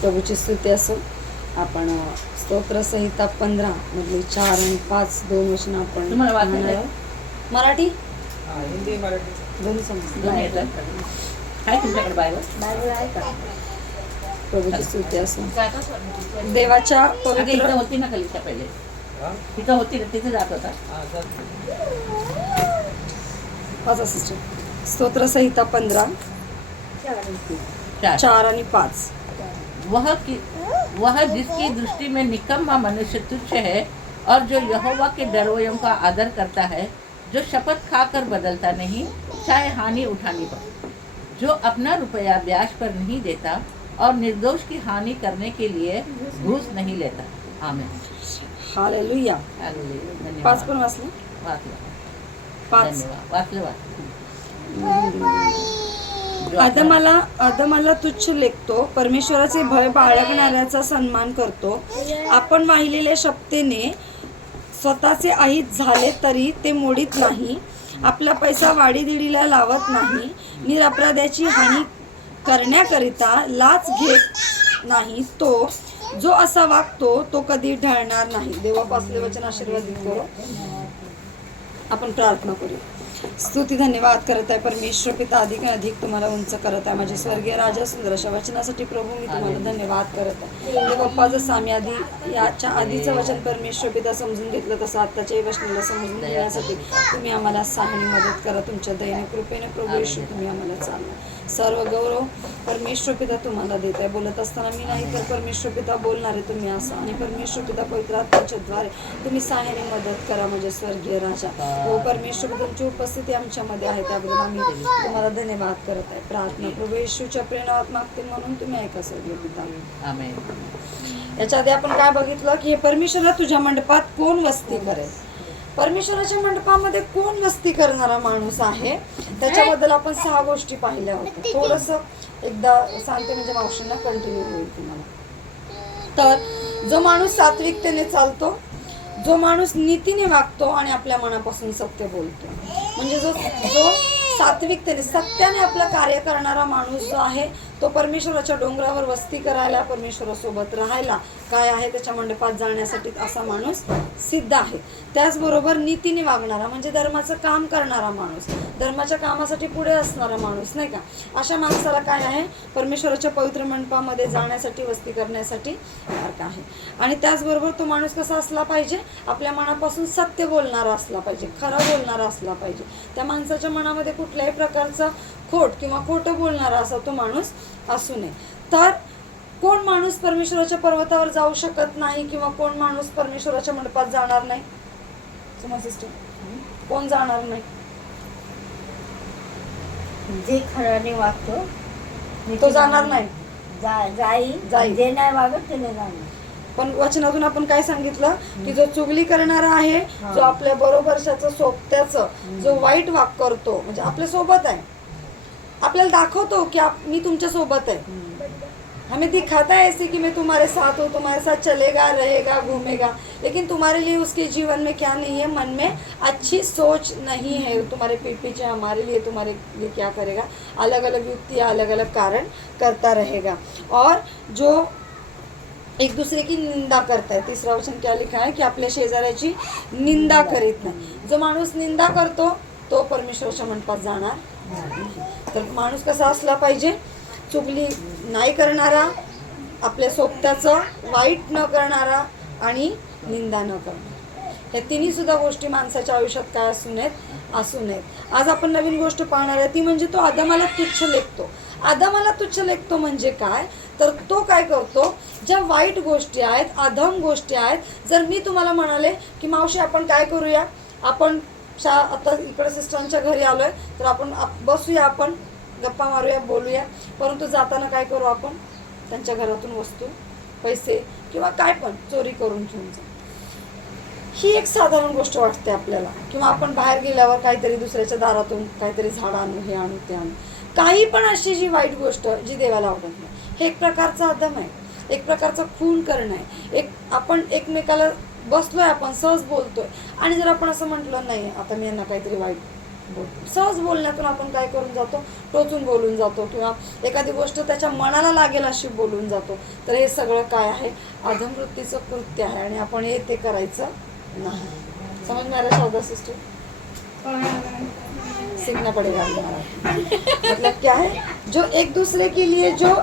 प्रभूची स्तुती असो. आपण स्तोत्रसंहिता 15 मधली 4 आणि 5 दोन वचन आपण मराठी हिंदी मराठी दोन्ही समजतं. काय तुमच्याकडे बायबल आहे का? प्रभूची स्तुती असो. देवाच्या पवित्र होती ना कलिता पहिले तिथं होती ना, तिथे जात होता. पाच सिस्टर. स्तोत्रसंहिता 15 4 आणि 5. वह जिसकी दृष्टि में निकम्मा मनुष्य तुच्छ है और जो यहोवा के डरोयों का आदर करता है, जो शपथ खाकर बदलता नहीं चाहे हानि उठानी पड़े, जो अपना रुपया ब्याज पर नहीं देता और निर्दोष की हानि करने के लिए घूस नहीं लेता. आमेन. हालेलुया. धन्यवाद. 5 पण वाचलं. 5 वाचलं. आदमाला तुच्छ लेखतो, परमेश्वराचे भय बाळगणाऱ्याचा सन्मान करतो. आपण वाहिलेल्या शपथेने स्वतःचे अहित झाले तरी ते मोडीत नाही. आपला पैसा वाडीदिडीला लावत नाही. निरपराध्याची हानी करण्याकरिता लाच घेत नाही. तो जो असा वागतो तो कधी ढळणार नाही. देवापासले वचन आशीर्वादित करो. आपण प्रार्थना करू. स्तुती धन्यवाद करत आहे परमेश्वर पिता, अधिक आणि अधिक तुम्हाला उंच करत आहे. माझे स्वर्गीय राजा सुंदर अशा वचनासाठी प्रभू मी तुम्हाला धन्यवाद करत आहे. बाप्पा, जसं आम्ही आधी याच्या आधीचं वचन परमेश्वर पिता समजून घेतलं, तसं आत्ताच्याही वचनाला समजून घेण्यासाठी तुम्ही आम्हाला सहाय्य मदत करा. तुमच्या दयेने कृपेने प्रभू येशू तुम्ही आम्हाला चालवा. सर्व गौरव परमेश्वर पिता तुम्हाला देत आहे. बोलत असताना मी नाही तर परमेश्वर पिता बोलणारे तुम्ही असं, आणि परमेश्वर पिता पवित्र आत्म्याच्या द्वारे तुम्ही सहाय्याने मदत करा. म्हणजे स्वर्गीय राजा हो परमेश्वर पिता, तुमची उपस्थिती आमच्यामध्ये आहे त्याबद्दल आम्ही तुम्हाला धन्यवाद करत आहे. प्रार्थना प्रभू येशूच्या प्रेमात मागते म्हणून तुम्ही ऐका स्वर्गीय पिता. आमेन. याच्या आधी आपण काय बघितलं की हे परमेश्वरा तुझ्या मंडपात कोण वस्ती करेल. परमेश्वराच्या मंडपामध्ये कोण वस्ती करणारा माणूस आहे त्याच्याबद्दल आपण 6 गोष्टी पाहिल्या होत्या. थोडंसं एकदा सांगते म्हणजे मावशींना कंटिन्यू होईल तुम्हाला. तर जो माणूस सात्विकतेने चालतो, जो माणूस नीतीने वागतो आणि आपल्या मनापासून सत्य बोलतो, म्हणजे जो सात्विकतेने सत्याने आपलं कार्य करणारा माणूस जो आहे तो परमेश्वराच्या डोंगरावर वस्ती करायला, परमेश्वरासोबत राहायला काय आहे त्याच्या मंडपात जाण्यासाठी असा माणूस सिद्ध आहे. त्याचबरोबर नीतीने वागणारा म्हणजे धर्माचं काम करणारा माणूस, धर्माच्या कामासाठी पुढे असणारा माणूस, नाही का, अशा माणसाला काय आहे परमेश्वराच्या पवित्र मंडपामध्ये जाण्यासाठी वस्ती करण्यासाठी मार्ग आहे. आणि त्याचबरोबर तो माणूस कसा असला पाहिजे, आपल्या मनापासून सत्य बोलणारा असला पाहिजे, खरं बोलणारा असला पाहिजे. त्या माणसाच्या मनामध्ये कुठल्याही प्रकारचा खोट किंवा खोटं बोलणारा असा तो माणूस असू नये. तर कोण माणूस परमेश्वराच्या पर्वतावर जाऊ शकत नाही किंवा कोण माणूस परमेश्वराच्या मंडपात जाणार नाही. सिस्टर, कोण जाणार नाही? जे खऱ्याने वागतो तो जाणार नाही. जाई जे नाही वागत ते नाही जाणार. पण वचनातून आपण काय सांगितलं की जो चुगली करणारा आहे, जो आपल्या बरोबरच्याचं सोबत्याचं जो वाईट वाग करतो म्हणजे आपल्या सोबत आहे, आपल्याला दाखवतो की मी तुमच्या सोबत आहे, हमें दिखाता है ऐसे कि मैं तुम्हारे साथ हूँ, तुम्हारे साथ चलेगा रहेगा घूमेगा, लेकिन तुम्हारे लिए उसके जीवन में क्या नहीं है, मन में अच्छी सोच नहीं है, तुम्हारे पीठ पीछे हमारे लिए तुम्हारे लिए क्या करेगा, अलग अलग युक्तियाँ अलग अलग कारण करता रहेगा. और जो एक दूसरे की निंदा करता है. 3रा वचन क्या लिखा है की आपल्या शेजाऱ्याची निंदा करीत नाही. जो माणूस निंदा करतो तो परमेश्वराच्या मंडपात जाणार नाही. तर माणूस कसा असला पाहिजे, चुगली नाही करणारा, आपल्या सोबत्याचं वाईट न करणारा आणि निंदा न करणारा. हे तिन्ही सुद्धा गोष्टी माणसाच्या आयुष्यात काय असू नयेत. आज आपण नवीन गोष्ट पाहणार आहे ती म्हणजे तो आदमाला तुच्छ लेखतो. आदमाला तुच्छ लेखतो म्हणजे काय, तर तो काय करतो, ज्या वाईट गोष्टी आहेत, अधम गोष्टी आहेत, जर मी तुम्हाला म्हणाले की मावशी आपण काय करूया, आपण आता इकडे सिस्टरांच्या घरी आलोय तर आपण बसूया, आपण गप्पा मारूया, बोलूया, परंतु जाताना काय करू, आपण त्यांच्या घरातून वस्तू, पैसे किंवा काय पण चोरी करून घेऊन जा. ही एक साधारण गोष्ट वाटते आपल्याला. किंवा आपण बाहेर गेल्यावर काहीतरी दुसऱ्याच्या दारातून काहीतरी झाड आणू, हे आणू, ते आणू, काही पण अशी जी वाईट गोष्ट जी देवाला आवडत नाही, हे एक प्रकारचा अधम आहे, एक प्रकारचा खून करणं आहे. आपण एकमेकाला बसलोय, आपण सहज बोलतोय आणि जर आपण असं म्हटलं नाही आता मी यांना काहीतरी वाईट सहज बोलण्यातून आपण काय करून जातो, टोचून बोलून जातो किंवा एखादी गोष्ट त्याच्या मनाला लागेल अशी बोलून जातो. तर हे सगळं काय आहे, अधमवृत्तीचं कृत्य आहे आणि आपण हे ते करायचं नाही. समझ में आ रहा है शारदा सिस्टर? सीखना पड़ेगा हमारा. मतलब क्या है, जो एक दूसरे के लिए जो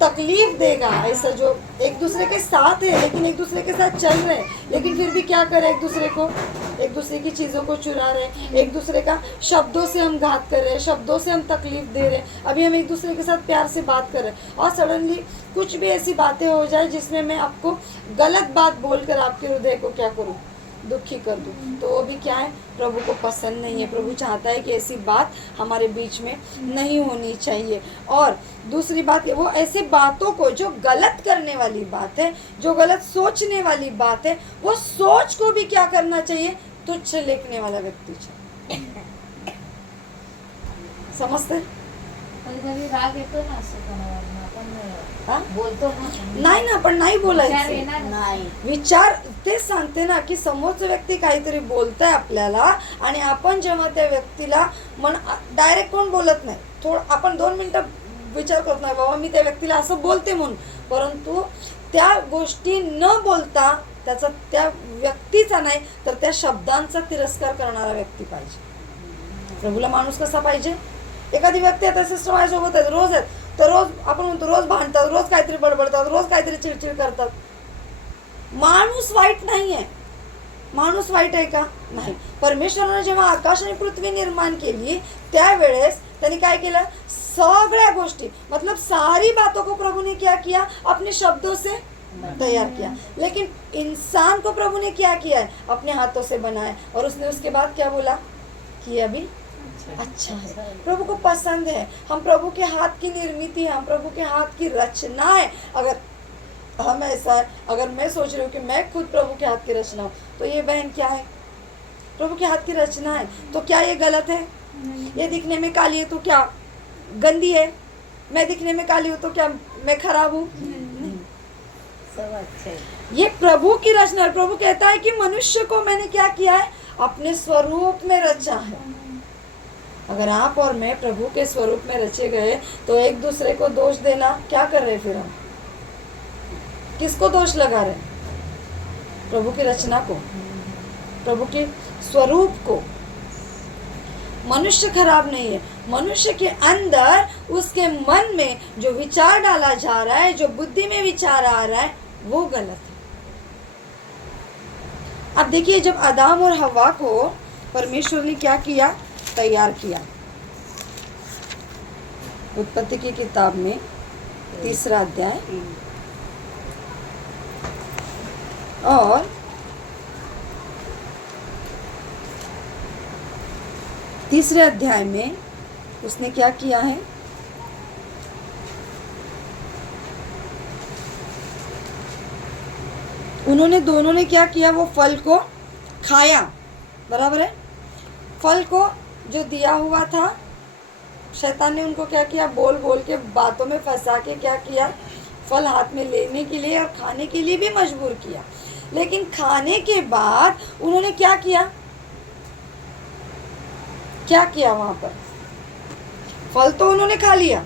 तकलीफ देगा, ऐसा जो एक दूसरे के साथ है लेकिन एक दूसरे के साथ चल रहे हैं लेकिन फिर भी क्या करे, एक दूसरे की चीज़ों को चुरा रहे हैं, एक दूसरे का शब्दों से हम घात कर रहे हैं, शब्दों से हम तकलीफ दे रहे हैं. अभी हम एक दूसरे के साथ प्यार से बात कर रहे हैं और सडनली कुछ भी ऐसी बातें हो जाए जिसमें मैं आपको गलत बात बोलकर आपके हृदय को क्या करूँ, दुखी कर दूँ, तो वो भी क्या है, प्रभु को पसंद नहीं है. प्रभु चाहता है कि ऐसी बात हमारे बीच में नहीं होनी चाहिए. और दूसरी बात, वो ऐसी बातों को जो गलत करने वाली बात है, जो गलत सोचने वाली बात है, वो सोच को भी क्या करना चाहिए, तुच्छ लेखने वाला व्यक्ति चाहिए. समजते? कधी राग येतो ना असं कोणावरनं, हा? आपण बोलतो ना, नाही ना, पण नाही विचार बोलायचं. येणार नाही. विचार तेच सांगते ना की समोरचा व्यक्ती काहीतरी बोलतंय आपल्याला आणि आपण जेव्हा त्या व्यक्तीला डायरेक्ट कोण बोलत नाही, थोडं आपण 2 मिनिटं विचार करत नाही, बाबा मी त्या व्यक्तीला असं बोलते म्हणून, परंतु त्या गोष्टी न बोलता त्याचा त्या व्यक्तीचा नाही तर त्या शब्दांचा तिरस्कार करणारा व्यक्ती पाहिजे. प्रभूला माणूस कसा पाहिजे, एखादी व्यक्ती आता सिस्टर माझ्यासोबत आहे, रोज आहेत, तर रोज आपण म्हणतो रोज भांडतात, रोज काहीतरी बडबडतात, रोज काहीतरी चिडचिड करतात. माणूस वाईट नाही आहे. माणूस वाईट आहे का, नाही. परमेश्वराने जेव्हा आकाश आणि पृथ्वी निर्माण केली त्यावेळेस त्यांनी काय केलं, सगळ्या गोष्टी मतलब सारी बातों को प्रभु ने क्या किया, अपने शब्दों से तैयार किया. लेकिन इंसान को प्रभु ने क्या किया है, अपने हाथों से बनाया. और उसने उसके बाद क्या बोला कि अभी अच्छा है, प्रभु को पसंद है. हम प्रभु के हाथ की निर्मित है, हम प्रभु के हाथ की रचना है. अगर हम ऐसा है, अगर मैं सोच रही हूँ कि मैं खुद प्रभु के हाथ की रचना हूँ, तो ये बहन क्या है, प्रभु के हाथ की रचना है. तो क्या ये गलत है? ये दिखने में काली है तो क्या गंदी है? मैं दिखने में काली हूँ तो क्या मैं खराब हूँ? नहीं. सब अच्छे. ये प्रभु की रचना है. प्रभु कहता है कि मनुष्य को मैंने क्या किया है, अपने स्वरूप में रचा है. अगर आप और मैं प्रभु के स्वरूप में रचे गए तो एक दूसरे को दोष देना क्या कर रहे, फिर हम किसको दोष लगा रहे? प्रभु की रचना को, प्रभु के स्वरूप को. मनुष्य खराब नहीं है, मनुष्य के अंदर उसके मन में जो विचार डाला जा रहा है, जो बुद्धि में विचार आ रहा है, वो गलत है. अब देखिए, जब आदम और हवा को परमेश्वर ने क्या किया, तैयार किया. उत्पत्ति की किताब में 3रा अध्याय और 3रे अध्याय में उसने क्या किया है, उन्होंने दोनों ने क्या किया, वो फल को खाया. बराबर है. फल को जो दिया हुआ था, शैतान ने उनको क्या किया, बोल बोल के बातों में फंसा के क्या किया, फल हाथ में लेने के लिए और खाने के लिए भी मजबूर किया. लेकिन खाने के बाद उन्होंने क्या किया, क्या किया वहां पर, फल तो उन्होंने खा लिया,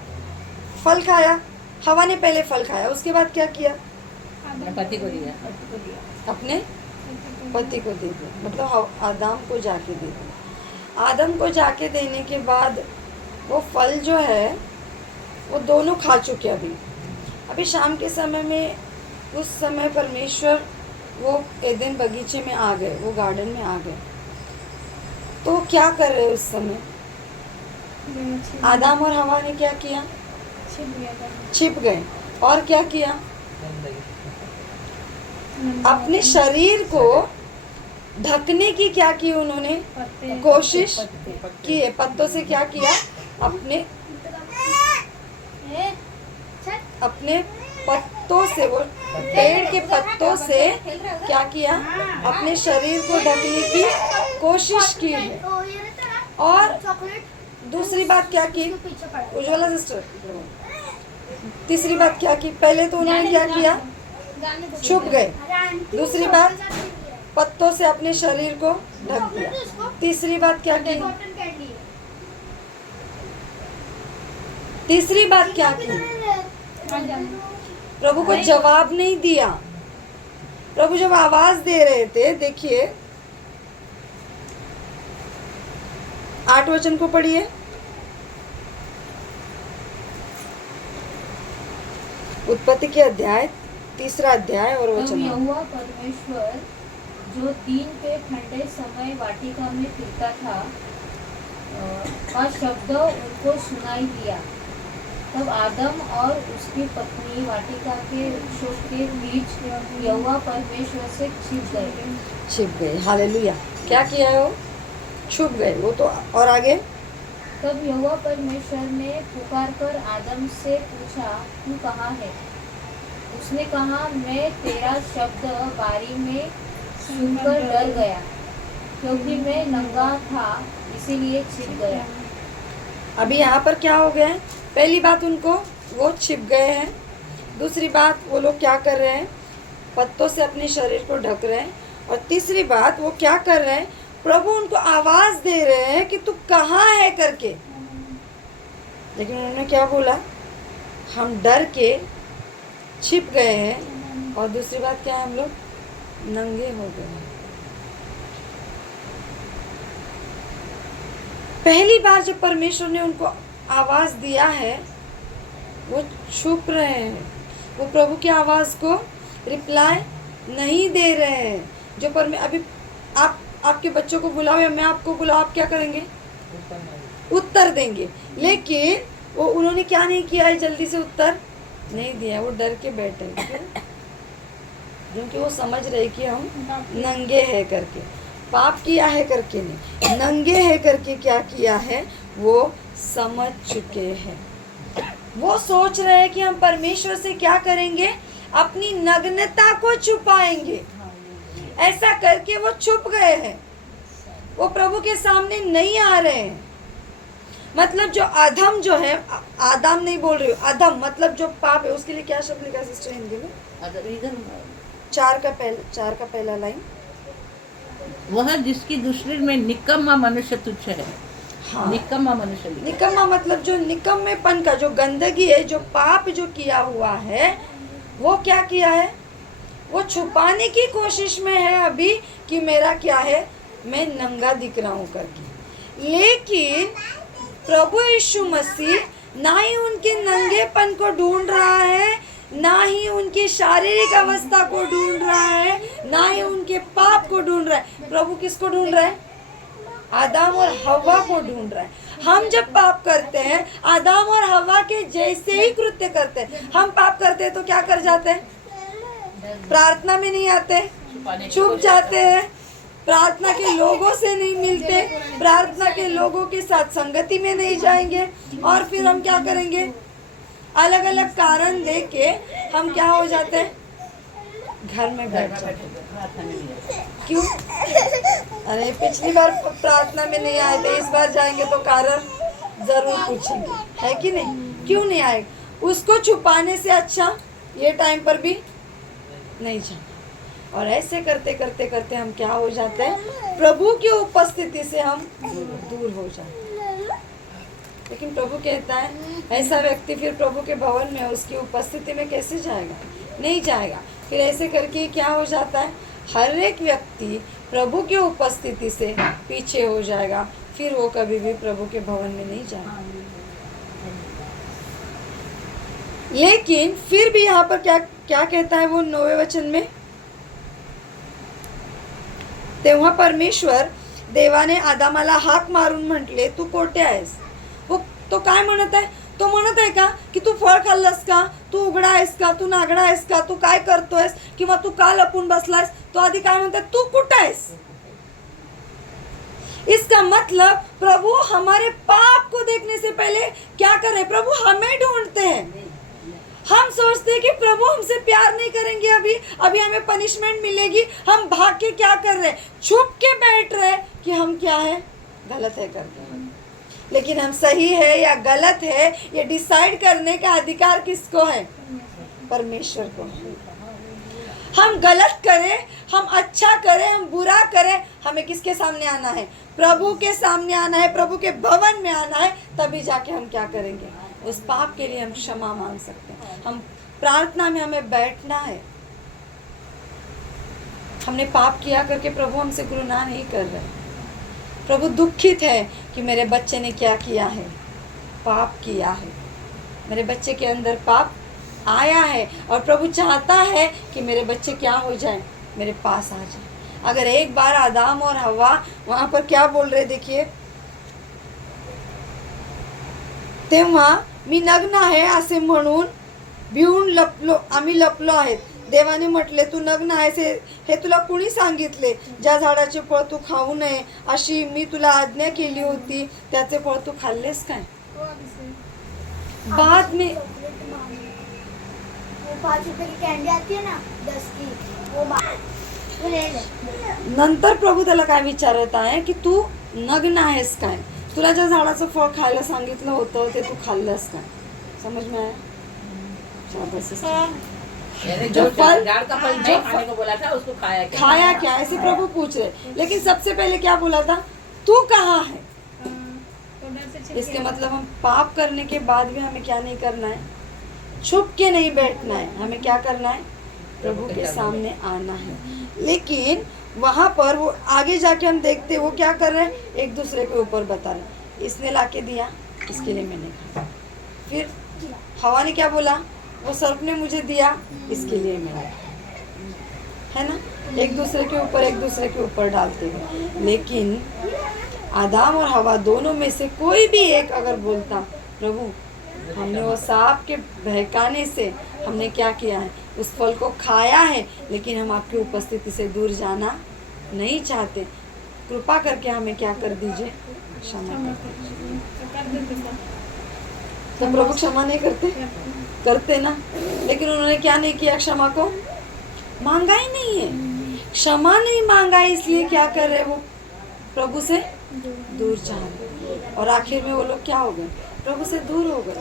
फल खाया, हवा ने पहले फल खाया, उसके बाद क्या किया, अपने पति को दिया. अपने पति को दे दिया, मतलब आदम को जाके दे दिया. आदम को जाके देने के बाद वो फल जो है वो दोनों खा चुके. अभी शाम के समय में, उस समय परमेश्वर वो एदेन बगीचे में आ गए, वो गार्डन में आ गए. तो क्या कर रहे उस समय, आदम और हवा ने क्या किया, छिप गए. और क्या किया, अपने शरीर को ढकने की क्या की उन्होंने कोशिश की है. पत्तों से क्या किया, अपने पत्तों से, वो पेड़ के पत्तों से क्या किया, अपने शरीर को ढकने की कोशिश की है. और दूसरी बात क्या की, उज्ज्वला सिस्टर, तीसरी बात क्या की, पहले तो उन्होंने क्या किया, छुप गए. दूसरी बात, पत्तों से अपने शरीर को ढक दिया. तीसरी बात क्या की, तीसरी बात क्या की? प्रभु को जवाब नहीं दिया। प्रभु जब आवाज दे रहे थे, देखिए 8 वचन को पढ़िए। उत्पत्ति के अध्याय 3 अध्याय और तब वचन। यहोवा परमेश्वर जो दिन के ठंडे समय वाटिका में फिरता था का शब्द उनको सुनाई दिया। तब आदम और उसकी पत्नी वाटिका के वृक्षों के बीच यहोवा परमेश्वर से छिप गए। हालेलुया। क्या किया है वो? छुप गए वो तो। और आगे? तब यहोवा परमेश्वर ने पुकार कर आदम से पूछा, तू कहाँ है? उसने कहा, मैं तेरा शब्द बारी में सुनकर डर गया, क्योंकि मैं नंगा था, इसीलिए छिप गया। अभी यहाँ पर क्या हो गया है? पहली बात, उनको वो छिप गए हैं। दूसरी बात, वो लोग क्या कर रहे हैं? पत्तों से अपने शरीर को ढक रहे हैं। और तीसरी बात, वो क्या कर रहे हैं? प्रभु उनको आवाज दे रहे हैं कि तू कहाँ है करके। लेकिन उन्होंने क्या बोला? हम डर के छिप गए हैं। और दूसरी बात क्या है? हम लोग नंगे हो गए हैं। पहली बार जब परमेश्वर ने उनको आवाज दिया है, वो छुप रहे हैं। वो प्रभु की आवाज को रिप्लाई नहीं दे रहे हैं। जो अभी आप आपके बच्चों को बुलाओ या मैं आपको बुलाओ, आप क्या करेंगे? उत्तर देंगे। लेकिन वो उन्होंने क्या नहीं किया है? जल्दी से उत्तर नहीं दिया। वो डर के बैठे हैं। क्यों? क्योंकि वो समझ रहे कि हम नंगे हैं करके। पाप किया है करके नहीं, नंगे है करके क्या किया है? वो समझ चुके हैं। वो सोच रहे हैं कि हम परमेश्वर से क्या करेंगे? अपनी नग्नता को छुपाएंगे। ऐसा करके वो छुप गए हैं। वो प्रभु के सामने नहीं आ रहे हैं। मतलब जो अधम जो है, आदम नहीं बोल रही हूँ, अधम मतलब जो पाप है, उसके लिए क्या शब्द लिखा सिस्टर हिंदी में? इधर 4 का पहला लाइन। वह जिसकी दृष्टि में निकम्मा मनुष्य तुच्छ है। हाँ। निकम्मा मनुष्य लिखा है। निकम्मा मतलब जो निकम्मेपन का, जो गंदगी है, जो पाप जो किया हुआ है, वो क्या किया है? वो छुपाने की कोशिश में है अभी कि मेरा क्या है, मैं नंगा दिख रहा हूँ करके। लेकिन प्रभु यीशु मसीह ना ही उनके नंगेपन को ढूंढ रहा है, ना ही उनकी शारीरिक अवस्था को ढूंढ रहा है, ना ही उनके पाप को ढूंढ रहा है। प्रभु किसको ढूंढ रहा है? आदम और हवा को ढूंढ रहा है। हम जब पाप करते हैं, आदम और हवा के जैसे ही कृत्य करते हैं। हम पाप करते हैं तो क्या कर जाते हैं? प्रार्थना में नहीं आते, छुप जाते हैं, प्रार्थना के लोगों से नहीं मिलते, प्रार्थना के लोगों के साथ संगति में नहीं जाएंगे। और फिर हम क्या करेंगे? अलग अलग कारण लेके हम क्या हो जाते हैं? घर में बैठ जाते हैं। क्यों? अरे पिछली बार प्रार्थना में नहीं आए थे, इस बार जाएंगे तो कारण जरूर पूछेंगे, है कि नहीं? क्यों नहीं आए? उसको छुपाने से अच्छा ये टाइम पर भी नहीं जाना। और ऐसे करते करते करते हम क्या हो जाते हैं? प्रभु की उपस्थिति से हम दूर हो जाते हैं। लेकिन प्रभु कहता है, ऐसा व्यक्ति फिर प्रभु के भवन में उसकी उपस्थिति में कैसे जाएगा? नहीं जाएगा। फिर ऐसे करके क्या हो जाता है? हर एक व्यक्ति प्रभु की उपस्थिति से पीछे हो जाएगा। फिर वो कभी भी प्रभु के भवन में नहीं जाएगा। लेकिन फिर भी यहाँ पर क्या कहता है वो 9वें वचन में? तेव्हा परमेश्वर देवाने आदामाला हाक मारून म्हटले, तू कोठे आहेस? वो तो काय म्हणत आहे? तो म्हणत आहे का की तू फळ खाल्लंस का? तू उघडा आहेस का? तू नागडा आहेस का? तू काय करतोयस? किंवा तू का लपून बसलायस? तो आधी काय म्हणतात? तू कुठे आहेस? इसका मतलब प्रभु हमारे पाप को देखने से पहले क्या कर रहे हैं? प्रभु हमें ढूंढते हैं। हम सोचते हैं कि प्रभु हमसे प्यार नहीं करेंगे, अभी हमें पनिशमेंट मिलेगी। हम भाग के क्या कर रहे हैं? छुप के बैठ रहे हैं कि हम क्या है? गलत है करके। लेकिन हम सही है या गलत है, ये डिसाइड करने का अधिकार किसको है? परमेश्वर को। हम गलत करें, हम अच्छा करें, हम बुरा करें, हमें किसके सामने आना है? प्रभु के सामने आना है, प्रभु के भवन में आना है। तभी जाके हम क्या करेंगे? उस पाप के लिए हम क्षमा मांग सकते हैं। हम प्रार्थना में हमें बैठना है। हमने पाप किया करके प्रभु हमसे गुनाह नहीं कर रहे। प्रभु दुखित है कि मेरे बच्चे ने क्या किया है, पाप किया है। मेरे बच्चे के अंदर पाप आया है और प्रभु चाहता है कि मेरे बच्चे क्या हो जाए, मेरे पास आ जाए। अगर एक बार आदम और हवा वहां पर क्या बोल रहे, देखिए, तेव्हा मी नग्न आहे असे म्हणून भिवून लपलो, आम्ही लपलो आहेत. देवाने म्हटले, तू नग्न आहेस हे तुला कुणी सांगितले? ज्या झाडाचे फळ तू खाऊ नये अशी मी तुला आज्ञा केली होती, त्याचे फळ तू खाल्लेस काय? बाद में वो 5 रुपए की कैंडी आती है ना 10 की, वो ले ले। नंतर प्रभू त्याला काय विचारत आहे की तू नग्न आहेस काय? तुला ज्या झाडाचं फळ खायला सांगितलं होतं ते तू खाल्लंस काय? समझ में आया? शाबाश सिस्टर। यानी जो जो फल- झाड़ का फल नहीं खाने को बोला था उसको खाया क्या? खाया क्या, ऐसे प्रभु पूछ रहे। लेकिन सबसे पहले क्या बोला था, तू कहाँ है? इसके मतलब हम पाप करने के बाद भी हमें क्या नहीं करना है, छुप के नहीं बैठना है। हमें क्या करना है, प्रभु के सामने आना है। लेकिन वहां पर वो आगे जाके हम देखते वो क्या कर रहे हैं, एक दूसरे के ऊपर बता रहे, इसने लाके दिया इसके लिए मैंने खाया। फिर हवा ने क्या बोला, वो सर्प ने मुझे दिया इसके लिए मैंने खाया, है ना। एक दूसरे के ऊपर डालते हैं। लेकिन आदम और हवा दोनों में से कोई भी एक अगर बोलता, प्रभु हमने वो सांप के बहकाने से हमने क्या किया है, उस फल को खाया है, लेकिन हम आपकी उपस्थिति से दूर जाना नहीं चाहते, कृपा करके हमें क्या कर दीजिए, क्षमा कर दीजिए। तो प्रभु क्षमा नहीं करते ना। लेकिन उन्होंने क्या नहीं किया, क्षमा को मांगा ही नहीं है। क्षमा नहीं मांगा, इसलिए क्या कर रहे वो, प्रभु से दूर जा रहे। और आखिर में वो लोग क्या हो गए, प्रभु से दूर हो गए,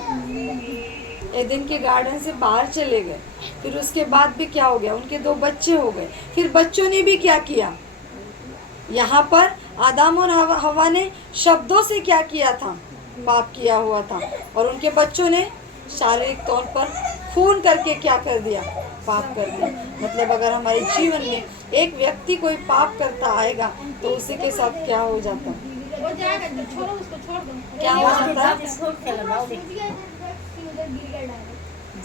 एदेन के गार्डन से बाहर चले गए। फिर उसके बाद भी क्या हो गया, उनके 2 बच्चे हो गए। फिर बच्चों ने भी क्या किया, यहाँ पर आदम और हवा ने शब्दों से क्या किया था, पाप किया हुआ था। और उनके बच्चों ने शारीरिक तौर पर खून करके क्या कर दिया, पाप कर दिया। मतलब अगर हमारे जीवन में एक व्यक्ति कोई पाप करता आएगा तो उसी के साथ क्या हो जाता है, क्या हो जाता है,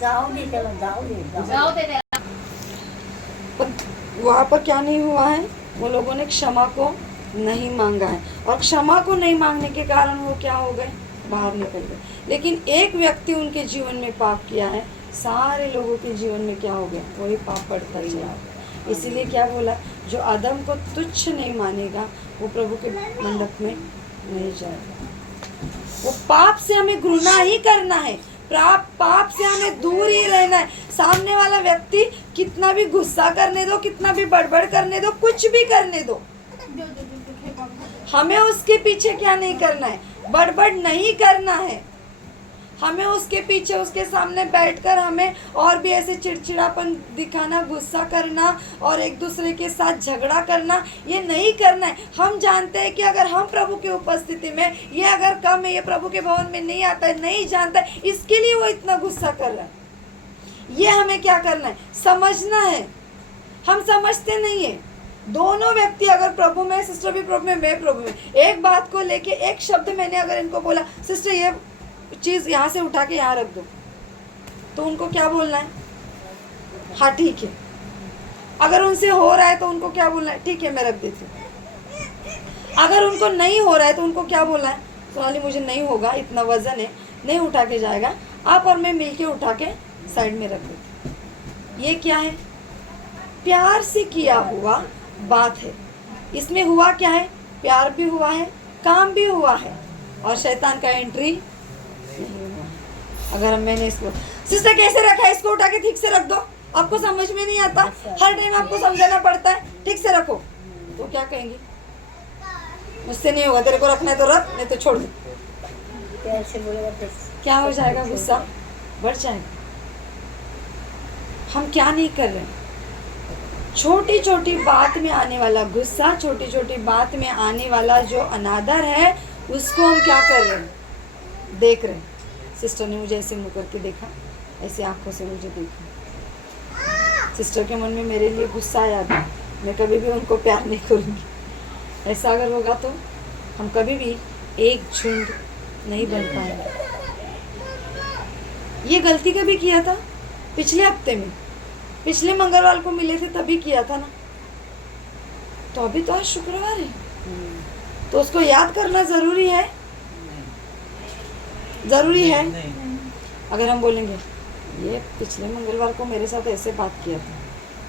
जाओ दे दे। वहाँ पर क्या नहीं हुआ है, वो लोगों ने क्षमा को नहीं मांगा है। और क्षमा को नहीं मांगने के कारण वो क्या हो गए, बाहर निकल गए। लेकिन एक व्यक्ति उनके जीवन में पाप किया है, सारे लोगों के जीवन में क्या हो गया, वही पाप बढ़ता ही चला। इसीलिए क्या बोला, जो आदम को तुच्छ नहीं मानेगा वो प्रभु के मंडप में नहीं जाएगा। वो पाप से हमें घृणा ही करना है, पाप से हमें दूर ही रहना है। सामने वाला व्यक्ति कितना भी गुस्सा करने दो, कितना भी बड़बड़ करने दो, कुछ भी करने दो, हमें उसके पीछे क्या नहीं करना है, बड़बड़ नहीं करना है। हमें उसके पीछे, उसके सामने बैठकर हमें और भी ऐसे चिड़चिड़ापन दिखाना, गुस्सा करना और एक दूसरे के साथ झगड़ा करना, ये नहीं करना है। हम जानते हैं कि अगर हम प्रभु की उपस्थिति में, ये अगर कम है, ये प्रभु के भवन में नहीं आता है, नहीं जानता है, इसके लिए वो इतना गुस्सा कर रहा है। ये हमें क्या करना है, समझना है। हम समझते नहीं है। दोनों व्यक्ति अगर प्रभु में, सिस्टर भी प्रभु में, मैं प्रभु में, एक बात को लेके एक शब्द मैंने अगर इनको बोला, सिस्टर ये चीज़ यहाँ से उठा के यहाँ रख दो, तो उनको क्या बोलना है, हाँ ठीक है। अगर उनसे हो रहा है तो उनको क्या बोलना है, ठीक है मैं रख देती हूँ। अगर उनको नहीं हो रहा है तो उनको क्या बोलना है, सोनाली मुझे नहीं होगा, इतना वजन है, नहीं उठा के जाएगा, आप और मैं मिलके उठा के साइड में रख देते हैं। ये क्या है, प्यार से किया हुआ बात है। इसमें हुआ क्या है, प्यार भी हुआ है, काम भी हुआ है, और शैतान का एंट्री नहीं हुआ है। अगर मैंने इसको, सिस्टर कैसे रखा है, इसको उठा के ठीक से रख दो, आपको समझ में नहीं आता, हर टाइम आपको समझाना पड़ता है, ठीक से रखो, तो क्या कहेंगी, मुझसे नहीं होगा, तेरे को रखना है तो रख, नहीं तो छोड़ दो। क्या हो जाएगा, गुस्सा बढ़ जाएगा। हम क्या नहीं कर रहे, छोटी छोटी बात में आने वाला गुस्सा, छोटी छोटी बात में आने वाला जो अनादर है, उसको हम क्या कर रहे हैं, देख रहे हैं, सिस्टर ने मुझे ऐसे मुँह करके देखा, ऐसी आंखों से मुझे देखा। सिस्टर के मन में मेरे लिए गुस्सा आया था, मैं कभी भी उनको प्यार नहीं करूँगी। ऐसा अगर होगा तो हम कभी भी एक झुंड नहीं बन पाएंगे। ये गलती कभी किया था पिछले हफ्ते में, पिछले मंगलवार को मिले थे तभी किया था ना। तो अभी तो आज शुक्रवार है, तो उसको याद करना जरूरी है, जरूरी है। नहीं, अगर हम बोलेंगे ये पिछले मंगलवार को मेरे साथ ऐसे बात किया था,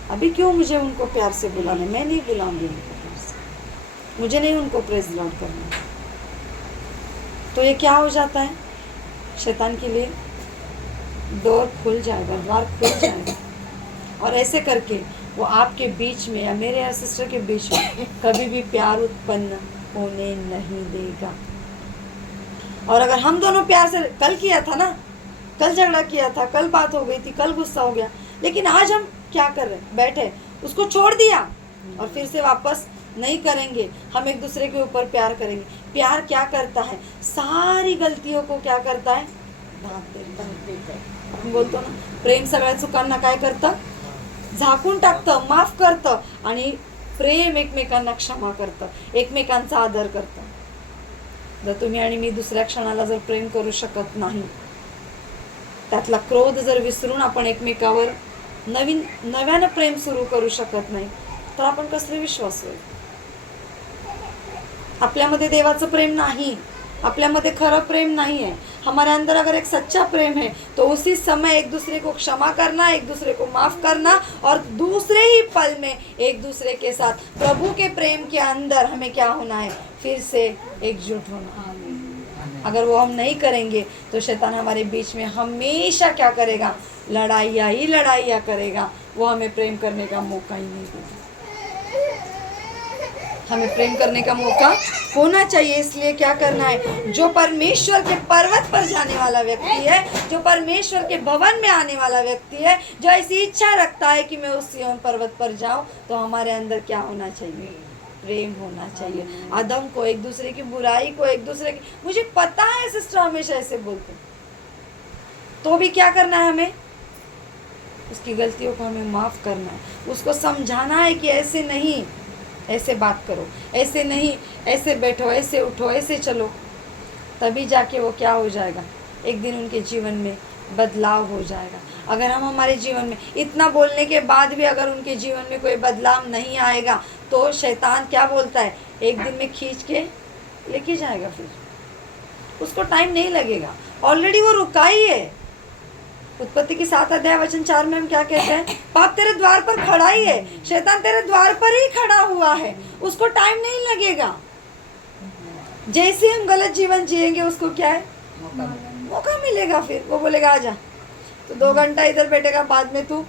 अभी क्यों मुझे उनको प्यार से बुलाना, मैं नहीं बुलाऊंगी उनको प्यार से, मुझे नहीं उनको प्रेज लॉर्ड करना। तो ये क्या हो जाता है, शैतान के लिए डोर खुल जाएगा, द्वार खुल जाएगा, और ऐसे करके वो आपके बीच में या मेरे या सिस्टर के बीच में कभी भी प्यार उत्पन्न होने नहीं देगा। और अगर हम दोनों प्यार से, कल किया था ना, कल झगड़ा किया था, कल बात हो गई थी, कल गुस्सा हो गया, लेकिन आज हम क्या कर रहे हैं, बैठे उसको छोड़ दिया और फिर से वापस नहीं करेंगे। हम एक दूसरे के ऊपर प्यार करेंगे। प्यार क्या करता है, सारी गलतियों को क्या करता है, ढांक देता है। आपण बोलतो ना, प्रेम सगळ्या चुकांना काय करतं, झाकून टाकतं, माफ करतं, आणि प्रेम एकमेकांना क्षमा करतं, एकमेकांचा आदर करतं। जर तुम्ही आणि मी दुसऱ्या क्षणाला जर प्रेम करू शकत नाही, त्यातला क्रोध जर विसरून आपण एकमेकावर नव्यानं प्रेम सुरू करू शकत नाही, तर आपण कसले विश्वास होईल। आपल्यामध्ये देवाचं प्रेम नहीं, आपल्यामध्ये खरं प्रेम नहीं है। हमारे अंदर अगर एक सच्चा प्रेम है तो उसी समय एक दूसरे को क्षमा करना, एक दूसरे को माफ करना, और दूसरे ही पल में एक दूसरे के साथ प्रभु के प्रेम के अंदर हमें क्या होना है, फिर से एकजुट होना। अगर वो हम नहीं करेंगे तो शैतान हमारे बीच में हमेशा क्या करेगा, लड़ाइयाँ ही लड़ाइयाँ करेगा। वो हमें प्रेम करने का मौका ही नहीं देगा। हमें प्रेम करने का मौका होना चाहिए। इसलिए क्या करना है, जो परमेश्वर के पर्वत पर जाने वाला व्यक्ति है, जो परमेश्वर के भवन में आने वाला व्यक्ति है, जो ऐसी इच्छा रखता है कि मैं उस सिय्योन पर्वत पर जाऊं, तो हमारे अंदर क्या होना चाहिए, प्रेम होना चाहिए। अदम को, एक दूसरे की बुराई को, एक दूसरे की, मुझे पता है सिस्टर हमेशा ऐसे बोलते, तो भी क्या करना है, हमें उसकी गलतियों को हमें माफ करना है, उसको समझाना है कि ऐसे नहीं, ऐसे बात करो, ऐसे नहीं, ऐसे बैठो, ऐसे उठो, ऐसे चलो। तभी जाके वो क्या हो जाएगा, एक दिन उनके जीवन में बदलाव हो जाएगा। अगर हम हमारे जीवन में इतना बोलने के बाद भी अगर उनके जीवन में कोई बदलाव नहीं आएगा, तो शैतान क्या बोलता है, एक दिन में खींच के लेके जाएगा। फिर उसको टाइम नहीं लगेगा, ऑलरेडी वो रुका ही है। उत्पत्ति की 7 अध्याय वचन 4 में हम क्या कहते हैं, पाप तेरे द्वार पर खड़ा ही है, शैतान तेरे द्वार पर ही खड़ा हुआ है, उसको टाइम नहीं लगेगा। जैसे हम गलत जीवन जिएंगे उसको क्या है, मौका मिलेगा। फिर वो बोलेगा आजा, तो 2 घंटा इधर बैठेगा, बाद में तू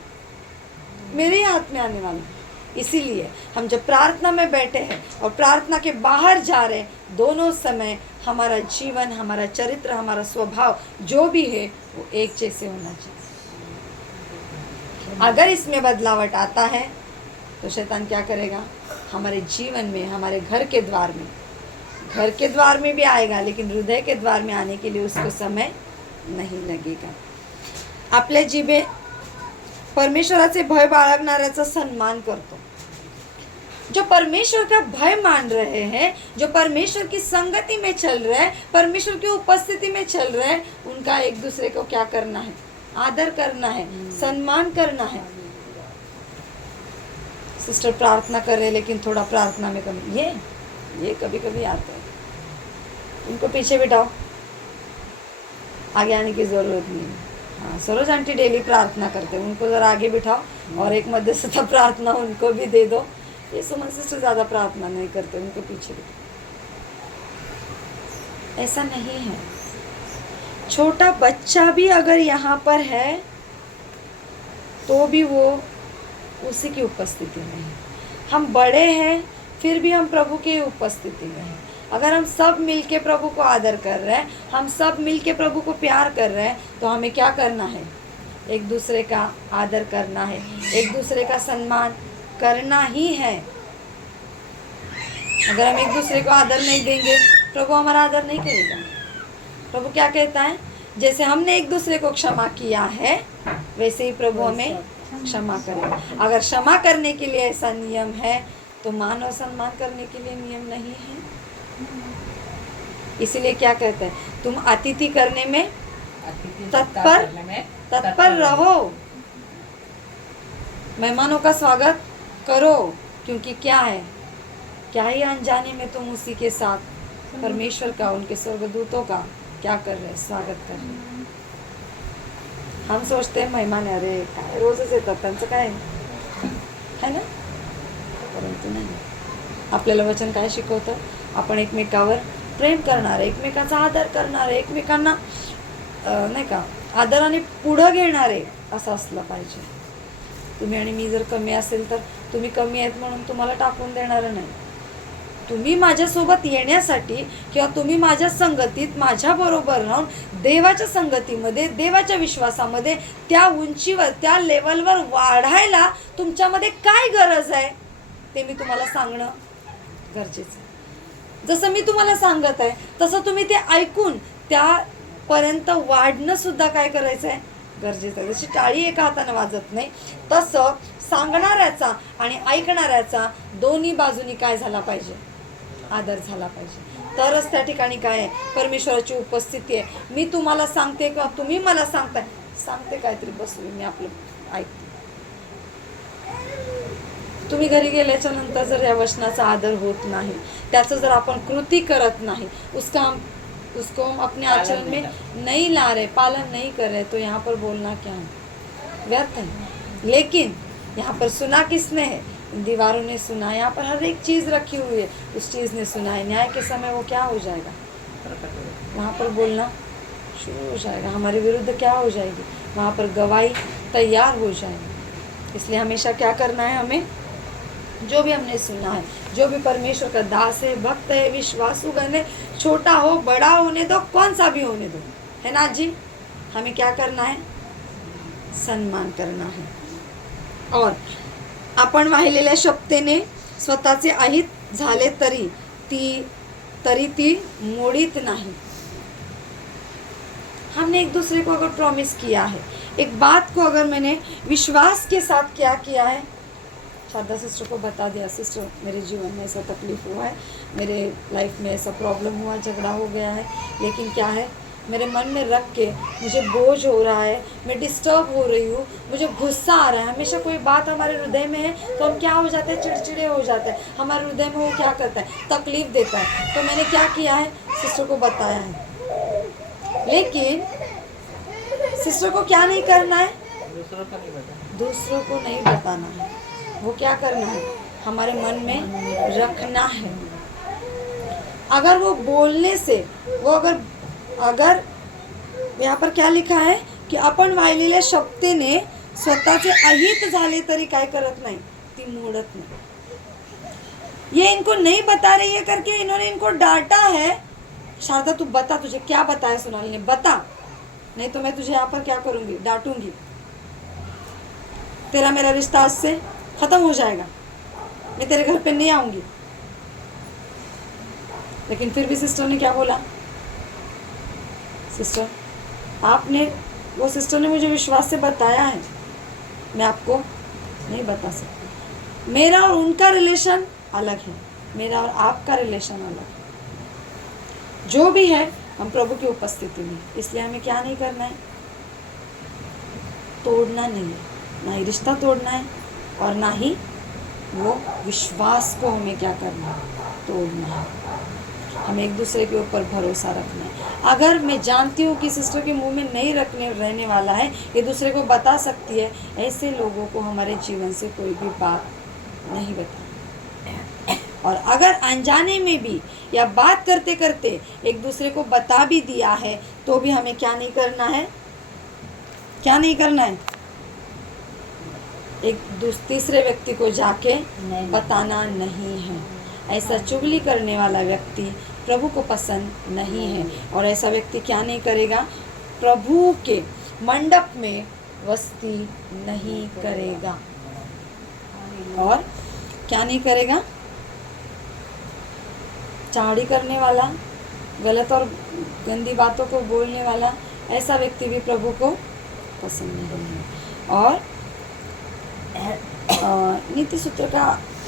मेरे ही हाथ में आने वाला। इसीलिए हम जब प्रार्थना में बैठे हैं और प्रार्थना के बाहर जा रहे हैं, दोनों समय हमारा जीवन, हमारा चरित्र, हमारा स्वभाव जो भी है वो एक जैसे होना चाहिए। अगर इसमें बदलावट आता है तो शैतान क्या करेगा, हमारे जीवन में, हमारे घर के द्वार में भी आएगा, लेकिन हृदय के द्वार में आने के लिए उसको समय नहीं लगेगा। आपल्या जिभे परमेश्वराचे भय बाळगणाऱ्याचा सन्मान करतो। जो परमेश्वर का भय मान रहे हैं, जो परमेश्वर की संगति में चल रहे हैं, परमेश्वर की उपस्थिति में चल रहे हैं, उनका एक दूसरे को क्या करना है, आदर करना है, सम्मान करना है। सिस्टर प्रार्थना कर रहे लेकिन थोड़ा प्रार्थना में कमी, ये कभी कभी आते हैं, उनको पीछे बिठाओ, आगे आने की जरूरत नहीं है। हाँ, सरोज आंटी डेली प्रार्थना करते हैं, उनको जरा आगे बिठाओ, और एक मध्यस्थता प्रार्थना उनको भी दे दो। ये सुमन सिस्टर ज़्यादा प्रार्थना नहीं करते, उनको पीछे बिठाओ। ऐसा नहीं है। छोटा बच्चा भी अगर यहाँ पर है तो भी वो उसी की उपस्थिति में है। हम बड़े हैं फिर भी हम प्रभु की उपस्थिति में हैं। अगर हम सब मिलके प्रभु को आदर कर रहे हैं, हम सब मिलके प्रभु को प्यार कर रहे हैं, तो हमें क्या करना है, एक दूसरे का आदर करना है, एक दूसरे का सम्मान करना ही है। अगर हम एक दूसरे को आदर नहीं देंगे, प्रभु हमारा आदर नहीं करेगा। प्रभु क्या कहता है, जैसे हमने एक दूसरे को क्षमा किया है वैसे ही प्रभु हमें क्षमा करेगा। अगर क्षमा करने के लिए ऐसा नियम है तो मान और सम्मान करने के लिए नियम नहीं है। इसीलिए क्या कहते हैं, तुम अतिथि करने में अतिथि तत्पर सत्कार करने में तत्पर रहो, मेहमानों का स्वागत करो, क्योंकि क्या है, क्या ही अनजाने में तुम उसी के साथ परमेश्वर का, उनके स्वर्गदूतों का क्या कर रहे हैं, स्वागत कर रहे हैं। हम सोचते हैं मेहमान अरे काय रोजच येतात त्यांचं काय है ना, परंतु नाही। आपल्याला वचन काय शिकवतं, आपण एकमेकावर प्रेम करणारे, एकमेकाचा आदर करणारे, एकमेकांना नाही का आदराने पुढं घेणारे असं असलं पाहिजे। तुम्ही आणि मी जर कमी असेल तर तुम्ही कमी आहेत म्हणून तुम्हाला टाकून देणारं नाही। तुम्ही माझ्यासोबत येण्यासाठी किंवा तुम्ही माझ्या संगतीत माझ्याबरोबर राहून देवाच्या संगतीमध्ये, देवाच्या विश्वासामध्ये त्या उंचीवर, त्या लेवलवर वाढायला तुमच्यामध्ये काय गरज आहे ते मी तुम्हाला सांगणं गरजेचं आहे। जसं मी तुम्हाला सांगत आहे तसं तुम्ही ते ऐकून त्यापर्यंत वाढणं सुद्धा काय करायचं आहे, गरजेचं आहे। जशी टाळी एका हाताने वाजत नाही तसं सांगणाऱ्याचा आणि ऐकणाऱ्याचा दोन्ही बाजूनी काय झाला पाहिजे, आदर झाला पाहिजे। तरच त्या ठिकाणी काय आहे, परमेश्वराची उपस्थिती आहे। मी तुम्हाला सांगते किंवा तुम्ही मला सांगताय, सांगते काहीतरी बसली मी आपलं ऐकते। तुम्ही घरी गेल्याच्या नंतर जर या वचनाचा आदर होत नाही, त्याचं जर आपण कृती करत नाही, उसको हम अपने आचरण में नहीं ला रहे, पालन नहीं कर रहे, तो यहाँ पर बोलना क्या है, व्यर्थ है। लेकिन यहाँ पर सुना किसने है, दीवारों ने सुना, यहाँ पर हर एक चीज़ रखी हुई है, उस चीज़ ने सुना है। न्याय के समय वो क्या हो जाएगा, वहाँ पर बोलना शुरू हो जाएगा, हमारे विरुद्ध क्या हो जाएगी, वहाँ पर गवाही तैयार हो जाएगी। इसलिए हमेशा क्या करना है, हमें जो भी हमने सुना है, जो भी परमेश्वर का दास है, भक्त है, विश्वासु गण है, छोटा हो बड़ा होने दो, कौन सा भी होने दो, है ना जी, हमें क्या करना है, सन्मान करना है। और आपण वाहिलेल्या शपथेने स्वतःचे अहित झाले तरी ती मोडीत नाही। हमने एक दूसरे को अगर प्रॉमिस किया है, एक बात को अगर मैंने विश्वास के साथ क्या किया है, शारदा सिस्टर को बता दिया, सिस्टर मेरे जीवन में ऐसा तकलीफ हुआ है, मेरे लाइफ में ऐसा प्रॉब्लम हुआ, झगड़ा हो गया है, लेकिन क्या है, मेरे मन में रख के मुझे बोझ हो रहा है, मैं डिस्टर्ब हो रही हूँ, मुझे गुस्सा आ रहा है। हमेशा कोई बात हमारे हृदय में है तो हम क्या हो जाते हैं, चिड़चिड़े हो जाते हैं। हमारे हृदय में वो क्या करता है, तकलीफ देता है। तो मैंने क्या किया है, सिस्टर को बताया है। लेकिन सिस्टर को क्या नहीं करना है, दूसरों को नहीं बताना है। वो क्या करना है, हमारे मन में रखना है। अगर वो बोलने से वो अगर यहाँ पर क्या लिखा है कि आपण वाहिलेल्या शपथेने स्वतःचे अहित झाले तरी काय करत नाही, ती मोडत नाही। ये इनको नहीं बता रही है करके इन्होंने इनको डांटा है। शारदा तू बता, तुझे क्या बताया सोनाली ने, बता, नहीं तो मैं तुझे यहाँ पर क्या करूँगी, डांटूंगी, तेरा मेरा रिश्ता आज से खत्म हो जाएगा, मैं तेरे घर पे नहीं आऊंगी। लेकिन फिर भी सिस्टर ने क्या बोला, सिस्टर आपने, वो सिस्टर ने मुझे विश्वास से बताया है, मैं आपको नहीं बता सकती। मेरा और उनका रिलेशन अलग है, मेरा और आपका रिलेशन अलग है। जो भी है हम प्रभु की उपस्थिति में, इसलिए हमें क्या नहीं करना है, तोड़ना नहीं है, ना ही रिश्ता तोड़ना है और ना ही वो विश्वास को हमें क्या करना है, तोड़ना है। हमें एक दूसरे के ऊपर भरोसा रखना है। अगर मैं जानती हूँ कि सिस्टर के मुंह में नहीं रहने वाला है, ये दूसरे को बता सकती है, ऐसे लोगों को हमारे जीवन से कोई भी बात नहीं बतानी। और अगर अनजाने में भी या बात करते करते एक दूसरे को बता भी दिया है तो भी हमें क्या नहीं करना है, क्या नहीं करना है, एक तीसरे व्यक्ति को जाके बताना नहीं है। ऐसा चुगली करने वाला व्यक्ति प्रभु को पसंद नहीं है। और ऐसा व्यक्ति क्या नहीं करेगा, प्रभु के मंडप में वस्ती नहीं करेगा। और क्या नहीं करेगा, चाड़ी करने वाला, गलत और गंदी बातों को बोलने वाला, ऐसा व्यक्ति भी प्रभु को पसंद नहीं है। और नीति सूत्र का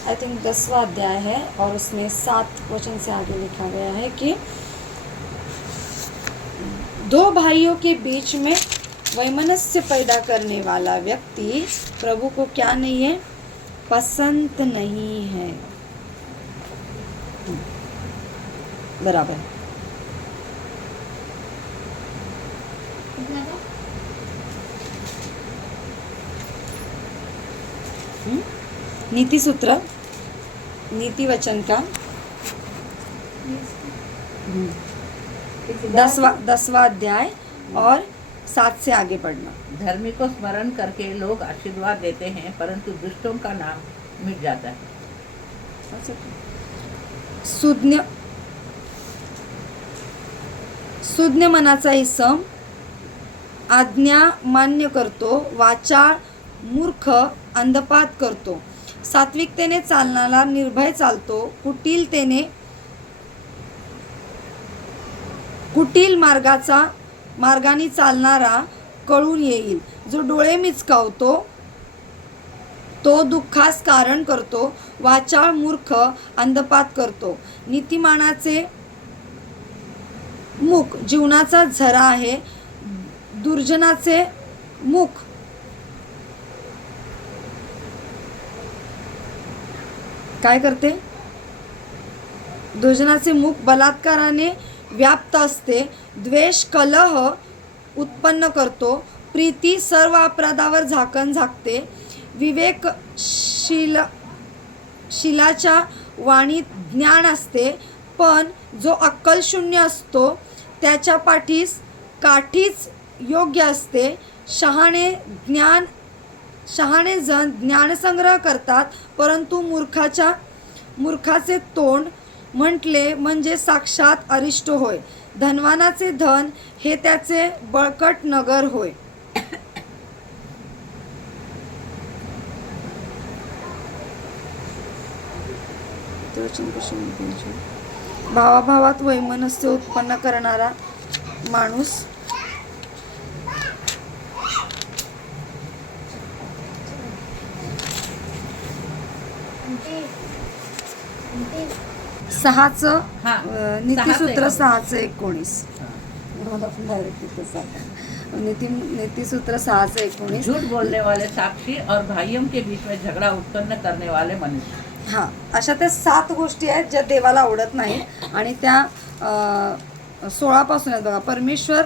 आई थिंक 10वां अध्याय है और उसमें 7 वचन से आगे लिखा गया है कि 2 भाइयों के बीच में वैमनस्य पैदा करने वाला व्यक्ति प्रभु को क्या नहीं है, पसंद नहीं है। बराबर। कितना था? नीति सूत्र, नीति वचन का 10वां अध्याय और 7 से आगे पढ़ना। धर्मी को स्मरण करके लोग आशीर्वाद देते हैं, परंतु दुष्टों का नाम मिट जाता है। सुज्ञ मनाचा इसम आज्ञा मान्य करतो, वाचाळ मूर्ख अंधपात करतो, सात्विकतेने चालणारा निर्भय चालतो, कुटील मार्गाने चालणारा कळून येईल, जो डोळे मिचकावतो तो दुःखास कारण करतो, वाचाळ मूर्ख अंधपात करतो. नीतिमानाचे मुख जीवनाचा झरा आहे, दुर्जनाचे मुख काय करते, दुर्जनाचे मुख बलात्काराने व्याप्त असते, द्वेष कलह उत्पन्न करतो, प्रीती सर्व अपराधावर झाकण झाकते, शिलाच्या वाणीत ज्ञान असते, पण जो अक्कलशून्य असतो त्याच्या काठीच योग्य असते. शहाणे जण ज्ञानसंग्रह करतात, परंतु मूर्खाचे तोंड म्हटले म्हणजे साक्षात अरिष्ट होय. धनवानाचे धन हे त्याचे बळकट नगर होय. भावाभावात वैमनस्य उत्पन्न करणारा माणूस सहाचं नीतिसूत्र 6:19. नीतिसूत्र 6:19. झूठ बोलने वाले साक्षी और भाइयों के बीच में झगड़ा उत्पन्न करने वाले मनुष्य. हां, अशा त्या 7 गोष्टी आहेत ज्या देवाला आवडत नाही आणि त्या 16 पासून आहेत बघा. परमेश्वर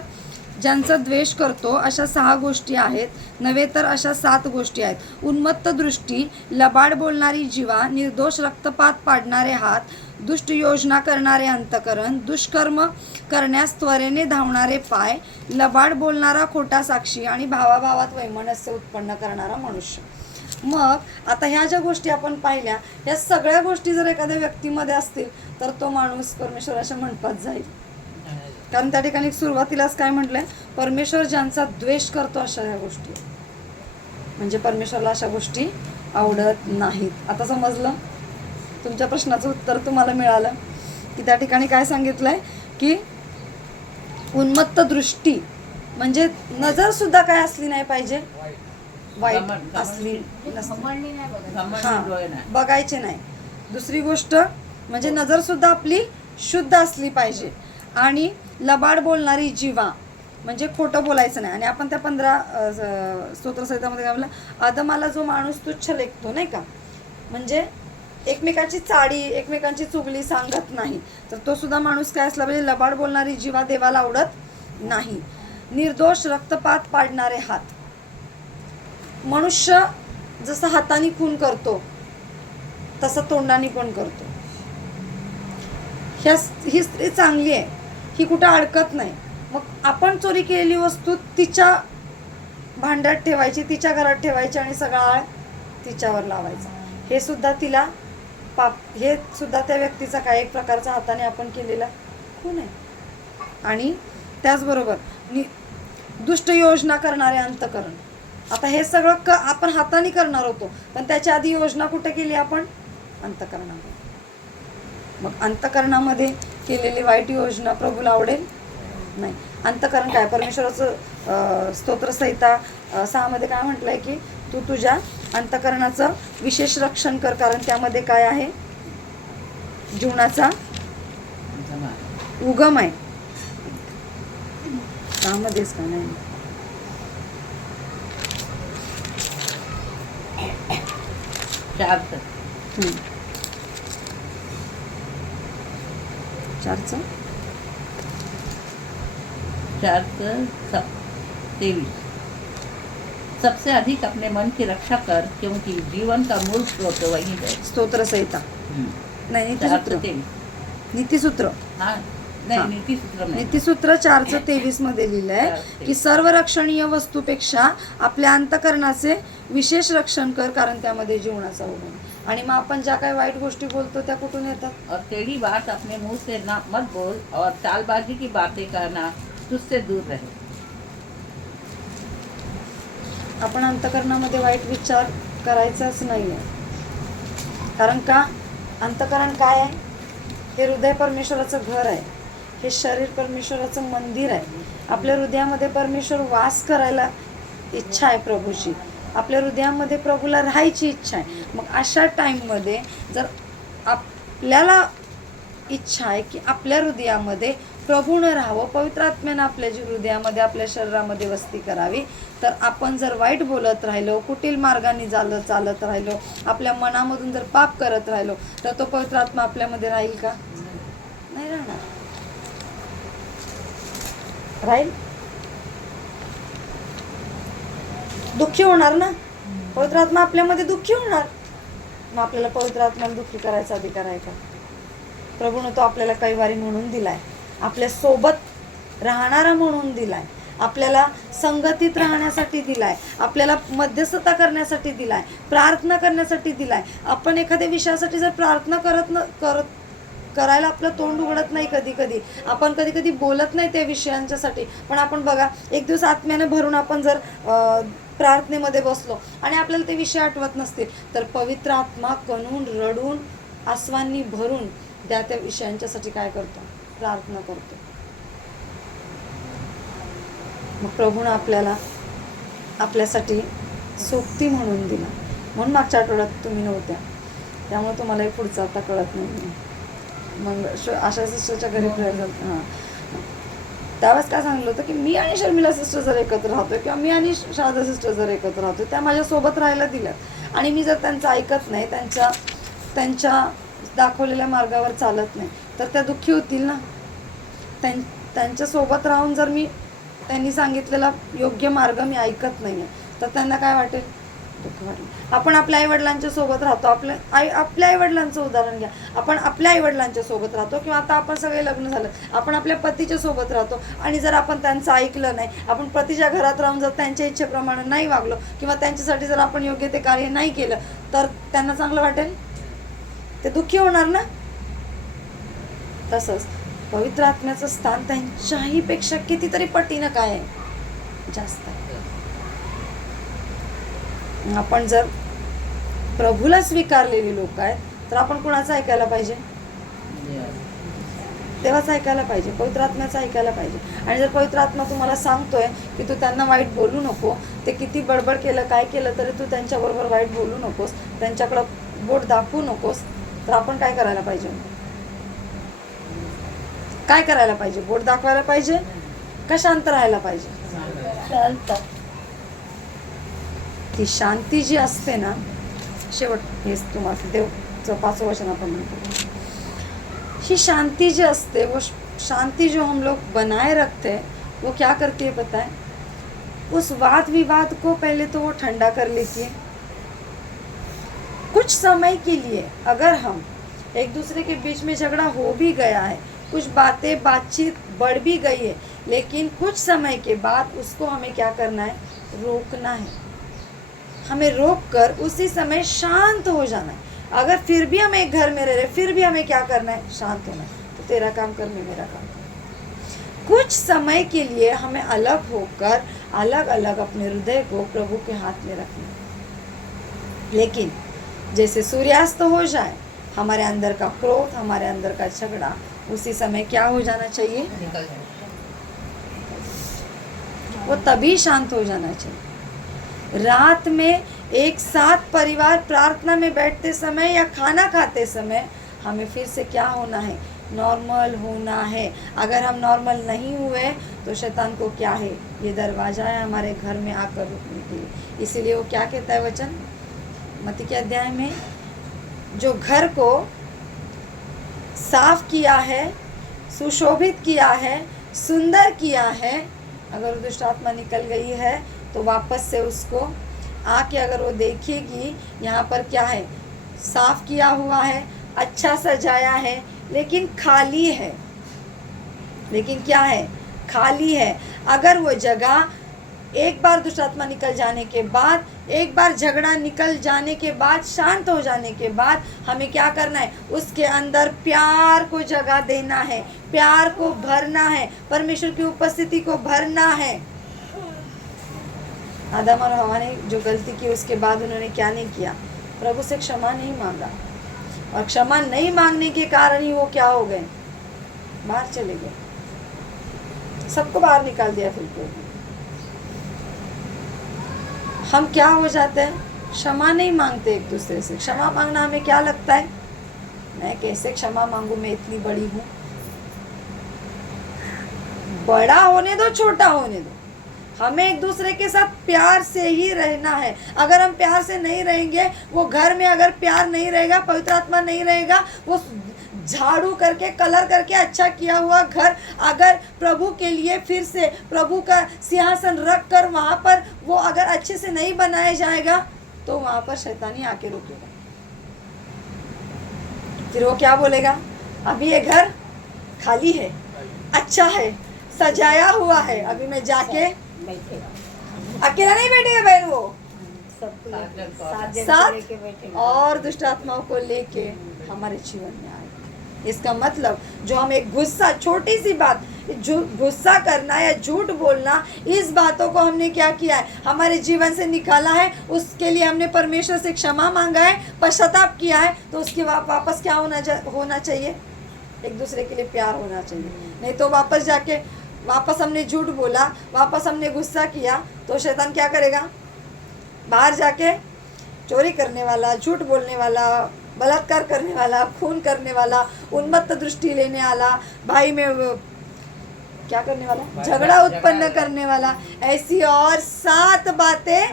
ज्यांचा द्वेष करतो अशा 6 गोष्टी आहेत, नव्हे तर अशा 7 गोष्टी आहेत. उन्मत्त दृष्टी, लबाड बोलणारी जिवा, निर्दोष रक्तपात पाडणारे हात, दुष्ट योजना करणारे अंतकरण, दुष्कर्म करण्यास त्वरेने धावणारे पाय, लबाड बोलणारा खोटा साक्षी आणि भावाभावात वैमनस्य उत्पन्न करणारा मनुष्य. मग आता ह्या ज्या गोष्टी आपण पाहिल्या, या सगळ्या गोष्टी जर एखाद्या व्यक्तीमध्ये असतील तर तो माणूस परमेश्वराच्या मंडपात जाईल. कारण त्या ठिकाणी सुरुवातीलाच काय म्हटलंय, परमेश्वर ज्यांचा द्वेष करतो अशा ह्या गोष्टी, म्हणजे परमेश्वराला अशा गोष्टी आवडत नाहीत. आता समजलं, तुमच्या प्रश्नाचं उत्तर तुम्हाला मिळालं की त्या ठिकाणी काय सांगितलंय की उन्मत्त दृष्टी म्हणजे नजर सुद्धा काय असली नाही पाहिजे, वाईट असली घमंडी नाही बघत. हां, बघायचे नाही. दुसरी गोष्ट म्हणजे नजर सुद्धा आपली शुद्ध असली पाहिजे. आणि लबाड बोलणारी जिवा म्हणजे खोटं बोलायचं नाही. आणि आपण त्या 15 स्तोत्रसहितामध्ये काय म्हणलं, आदमाला जो माणूस तुच्छ लेखतो नाही का, म्हणजे एकमेकाची चाडी एकमेकांची चुगली सांगत नाही, तर तो सुद्धा माणूस काय असला पाहिजे, लबाड बोलणारी जिवा देवाला आवडत नाही. निर्दोष रक्तपात पाडणारे हात, मनुष्य जसं हाताने खून करतो तसं तोंडाने पण करतो. ही स्त्री चांगली आहे, ही कुठं अडकत नाही. मग आपण चोरी केलेली वस्तू तिच्या भांड्यात ठेवायची, तिच्या घरात ठेवायची आणि सगळा आळ तिच्यावर लावायचा. हे सुद्धा तिला पाप, हे सुद्धा त्या व्यक्तीचा काय एक प्रकारचा हाताने आपण केलेला खून आहे. आणि त्याचबरोबर दुष्ट योजना करणारे अंतकरण. आता हे सगळं आपण हाताने करणार होतो, पण त्याच्या आधी योजना कुठे केली आपण, अंतकरणामध्ये. मग अंतकरणामध्ये केलेली वाईट योजना प्रभूला आवडेल नाही. अंतकरण काय परमेश्वराचं स्तोत्रसंहिता 6 मध्ये काय म्हटलंय की तू तुझ्या अंतकरणाचं विशेष रक्षण कर, कारण त्यामध्ये काय आहे, जीवनाचा उगम आहे. त्यामध्येच का नाही, चारचं 4चं 23. सबसे अधिक अपने मन की रक्षा कर, क्योंकि जीवन का मूल स्रोत वही है. स्तोत्रसंहिता नाही, 4:23. नीतिसूत्र हाँ नहीं, हाँ. नीतिसूत्र में नीतिसूत्र 4:23 मध्ये लिहिलंय 4:23. की सर्व रक्षणीय वस्तूपेक्षा आपल्या अंतकरणाचे विशेष रक्षण कर, कारण त्यामध्ये जीवनाचा उगम आहे. आणि मग आपण ज्या काही वाईट गोष्टी बोलतो त्या कुठून येतात, और टेढ़ी बात अपने मुंह से ना मत बोल, और चालबाजी की बातें कहना तुझसे दूर रहे. आपण अंतकरणामध्ये वाईट विचार करायचाच नाहीये. कारण का, अंतकरण काय आहे, हे हृदय परमेश्वराचं घर आहे, हे शरीर परमेश्वराचं मंदिर आहे. आपल्या हृदयामध्ये परमेश्वर वास करायला इच्छा आहे प्रभूची, आपल्या हृदयामध्ये प्रभूला राहायची इच्छा आहे. मग अशा टाईममध्ये जर आपल्याला इच्छा आहे की आपल्या हृदयामध्ये प्रभूनं राहावं, पवित्र आत्म्यानं आपल्या हृदयामध्ये आपल्या शरीरामध्ये वस्ती करावी, तर आपण जर वाईट बोलत राहिलो, कुटील मार्गाने चालत राहिलो, आपल्या मनामधून जर पाप करत राहिलो, तर तो पवित्र आत्मा आपल्यामध्ये राहील का, नाही राहणार. राहील, दुःखी होणार ना, पवित्र आत्मा आपल्यामध्ये दुःखी होणार. मग आपल्याला पवित्र आत्म्याला दुःखी करायचा अधिकार आहे का? प्रभूनं तो आपल्याला कैवारी म्हणून दिलाय, आपल्या सोबत राहणारा म्हणून दिलाय, आपल्याला संगतीत राहण्यासाठी दिलाय, आपल्याला मध्यस्थता करण्यासाठी दिलाय, प्रार्थना करण्यासाठी दिलाय. आपण एखाद्या विषयासाठी जर प्रार्थना करायला आपलं तोंड उघडत नाही, कधी आपण कधी बोलत नाही त्या विषयांच्यासाठी. पण आपण बघा, एक दिवस आत्म्याने भरून आपण जर प्रार्थनेमध्ये बसलो आणि आपल्याला ते विषय आठवत नसतील, तर पवित्र आत्मा कणून रडून आसवांनी भरून त्या विषयांच्यासाठी काय करतो, प्रार्थना करतो. मग प्रभूनं आपल्याला आपल्यासाठी सोबती म्हणून दिला. म्हणून मागच्या आठवड्यात तुम्ही नव्हत्या, त्यामुळे तुम्हाला पुढचं आता कळत नाही. मग आशा सिस्टरच्या घरी प्रेयर झालं, हां, त्यावेळेस काय सांगितलं होतं की मी आणि शर्मिला सिस्टर जर एकत्र राहतोय किंवा मी आणि शारदा सिस्टर जर एकत्र राहतोय, त्या माझ्यासोबत राहायला दिल्यात, आणि मी जर त्यांचं ऐकत नाही, त्यांच्या दाखवलेल्या मार्गावर चालत नाही, तर त्या दुःखी होतील ना. त्यांच्यासोबत राहून जर मी त्यांनी सांगितलेला योग्य मार्ग मी ऐकत नाही आहे, तर त्यांना काय वाटेल, दुःख वाटेल. आपण आपल्या आईवडिलांच्या सोबत राहतो, आपल्या आईवडिलांचं उदाहरण घ्या, आपण आपल्या आईवडिलांच्या सोबत राहतो, किंवा आता आपण सगळे लग्न झालं, आपण आपल्या पतीच्या सोबत राहतो, आणि जर आपण त्यांचं ऐकलं नाही, आपण पतीच्या घरात राहून जर त्यांच्या इच्छेप्रमाणे नाही वागलो, किंवा त्यांच्यासाठी जर आपण योग्य ते कार्य नाही केलं, तर त्यांना चांगलं वाटेल, ते दुःखी होणार ना. तसंच पवित्र आत्म्याचं स्थान त्यांच्याही पेक्षा कितीतरी पटीनं काय आहे, जास्त आहे. आपण जर प्रभूला स्वीकारलेली लोक आहेत, तर आपण कुणाचं ऐकायला पाहिजे, तेव्हाच ऐकायला पाहिजे, पवित्र आत्म्याचं ऐकायला पाहिजे. आणि जर पवित्र आत्मा तुम्हाला सांगतोय की तू त्यांना वाईट बोलू नको, ते किती बडबड केलं काय केलं तरी तू त्यांच्याबरोबर वाईट बोलू नकोस, त्यांच्याकडं बोट दाखवू नकोस, तर आपण काय करायला पाहिजे, काय करायला पाहिजे, बोट दाखवायला पाहिजे का शांत राहायला पाहिजे, शांत. ती शांती जी असते ना, शेवट हेच तुम्हाला देवचं 5वं वचन आपण म्हणतो, ही शांति जो असते, वो शांति जो हम लोग बनाए रखते हैं, वो क्या करती है पता है, उस वाद विवाद को पहले तो वो ठंडा कर लेती है. कुछ समय के लिए अगर हम एक दूसरे के बीच में झगड़ा हो भी गया है, कुछ बातचीत बढ़ भी गई है, लेकिन कुछ समय के बाद उसको हमें क्या करना है, रोकना है. हमें रोक कर उसी समय शांत हो जाना है. अगर फिर भी हम एक घर में रह रहे, फिर भी हमें क्या करना है, शांत होना है. तो तेरा काम कर, मैं मेरा काम कर. कुछ समय के लिए हमें अलग होकर अलग अलग अपने हृदय को प्रभु के हाथ में रखना है. लेकिन जैसे सूर्यास्त हो जाए, हमारे अंदर का क्रोध, हमारे अंदर का झगड़ा उसी समय क्या हो जाना चाहिए, वो तभी शांत हो जाना चाहिए। रात में एक साथ परिवार प्रार्थना में बैठते समय या खाना खाते समय हमें फिर से क्या होना है, नॉर्मल होना है। अगर हम नॉर्मल नहीं हुए तो शैतान को क्या है, ये दरवाज़ा है हमारे घर में आकर रुकने के लिए। इसीलिए वो क्या कहता है वचन मत्ती के अध्याय में, जो घर को साफ किया है, सुशोभित किया है, सुंदर किया है, अगर वो दुष्ट आत्मा निकल गई है तो वापस से उसको आके अगर वो देखेगी यहाँ पर क्या है, साफ किया हुआ है, अच्छा सजाया है, लेकिन खाली है। लेकिन क्या है, खाली है। अगर वो जगह एक बार दुष्ट आत्मा निकल जाने के बाद, एक बार झगड़ा निकल जाने के बाद, शांत हो जाने के बाद हमें क्या करना है, उसके अंदर प्यार को जगह देना है, प्यार को भरना है, परमेश्वर की उपस्थिति को भरना है। आदम और हवा ने जो गलती की उसके बाद उन्होंने क्या नहीं किया, प्रभु से क्षमा नहीं मांगा, और क्षमा नहीं मांगने के कारण ही वो क्या हो गए, बाहर चले गए, सबको बाहर निकाल दिया। फिर प्रभु हम क्या हो जाते हैं, क्षमा नहीं मांगते एक दूसरे से। क्षमा मांगना हमें क्या लगता है, मैं कैसे क्षमा मांगू, मैं इतनी बड़ी हूँ। बड़ा होने दो, छोटा होने दो, हमें एक दूसरे के साथ प्यार से ही रहना है। अगर हम प्यार से नहीं रहेंगे, वो घर में अगर प्यार नहीं रहेगा, पवित्र आत्मा नहीं रहेगा, वो झाड़ू करके कलर करके अच्छा किया हुआ घर अगर प्रभु के लिए फिर से प्रभु का सिंहासन रख कर वहाँ पर वो अगर अच्छे से नहीं बनाया जाएगा तो वहाँ पर शैतानी आके रुकेगा। फिर वो क्या बोलेगा, अभी ये घर खाली है, अच्छा है, सजाया हुआ है, अभी मैं जाके अकेला नहीं बैठेगा बहन, वो साथ और दुष्ट आत्माओं को लेके हमारे जीवन में आए। इसका मतलब जो हम एक गुस्सा, छोटी सी बात, जो गुस्सा करना या झूठ बोलना, इस बातों को हमने क्या किया है, हमारे जीवन से निकाला है, उसके लिए हमने परमेश्वर से क्षमा मांगा है, पश्चाताप किया है, तो उसके वापस क्या होना चाहिए, एक दूसरे के लिए प्यार होना चाहिए। नहीं तो वापस हमने झूठ बोला, वापस हमने गुस्सा किया, तो शैतान क्या करेगा, बाहर जाके चोरी करने वाला, झूठ बोलने वाला, बलात्कार करने वाला, खून करने वाला, उन्मत्त दृष्टि लेने वाला, भाई में क्या करने वाला, झगड़ा उत्पन्न करने वाला, ऐसी और 7 बातें